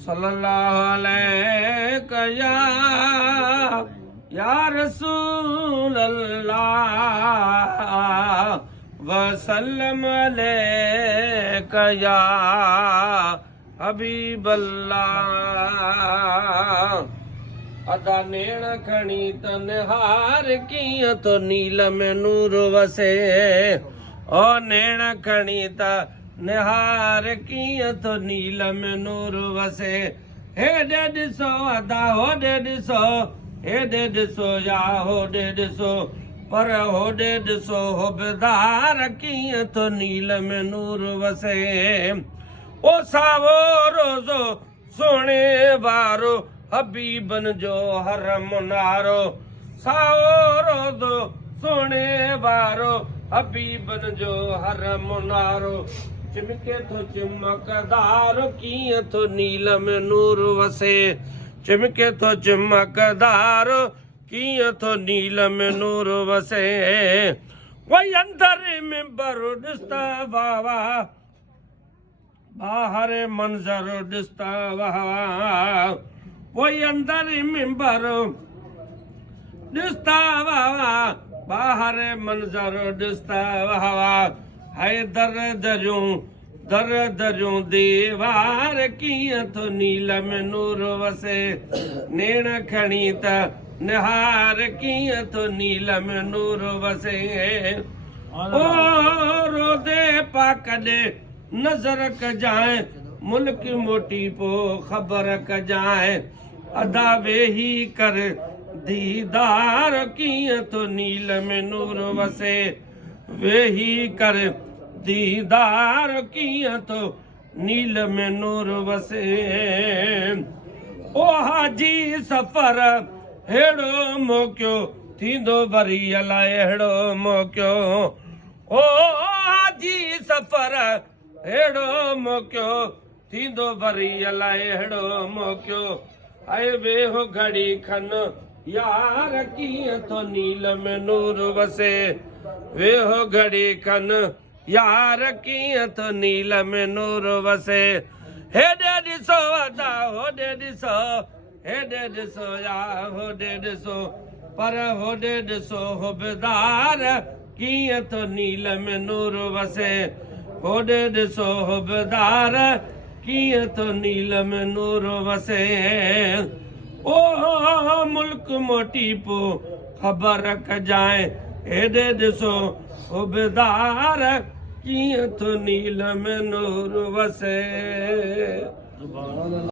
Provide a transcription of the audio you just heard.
सल्लल्लाहु अलैहि या रसूल अल्लाह वसल्लम अलैका या हबीब अल्लाह। अदा नेण खणी तनहार कीअं तो नील में नूर वसे, ओ नेण खणी त निहार कीअं तो नील में नूर वसे। हेॾे ॾिसो अदा होॾे ॾिसो, हेॾे ॾिसो या होॾे ॾिसो, पर होॾे ॾिसो हुबदार कीअं तो नील में नूर वसे। ओ सावो रोज़ो सोणे वारो हबीबन जो हर मुनारो, सावो रोज़ो सोणे वारो हबीबन जो हर मुनारो। चिमके तो चिमकदार कीअं तो नील में नूर वसे, चिमके तो चिमकदार कीअं तो नील में नूर वसे। वही अंदर मिंबर ॾिसता वावा, बाहर मंजर ॾिसता वावा। वही अंदर मिंबर ॾिसता वावा, बाहर मंजर ॾिसता वावा। है दर दरियूं दीवार कीअं तो नील में नूर वसे। नेण खणी त निहार कीअं तो नील में नूर वसे। ओ रोज़े पाक ॾे नज़र कजाए, मुल्क मोटी पो ख़बर कजाए। अदा वेही कर दीदार कीअं तो नील में नूर वसे, वेही कर दीदार कीअं तो नील में नूर वसे। ओ हाजी सफ़र हेड़ो मौक़ियो थींदो वरी अलाए अहिड़ो मौक़ियो। ओ हाजी सफ़र हेड़ो मौक़ियो थींदो वरी अलाए अहिड़ो मौक़ियो। आए वेहो घड़ी खन यार कीअं तो नील में नूर वसे, वेहो घड़ी खन यार कीअं तो नील में नूर वसे। हेॾे ॾिसो अदा होॾे ॾिसो, हेॾे ॾिसो या होॾे ॾिसो, पर होॾे ॾिसो हुबदार कीअं तो नील में नूर वसे। होॾे ॾिसो हुबदार कीअं तो नील में नूर वसे। ओ मुल्क मोटी पो ख़बर कजाए, हेॾे ॾिसो हुबदार कीअं तो नील में नूर वसे।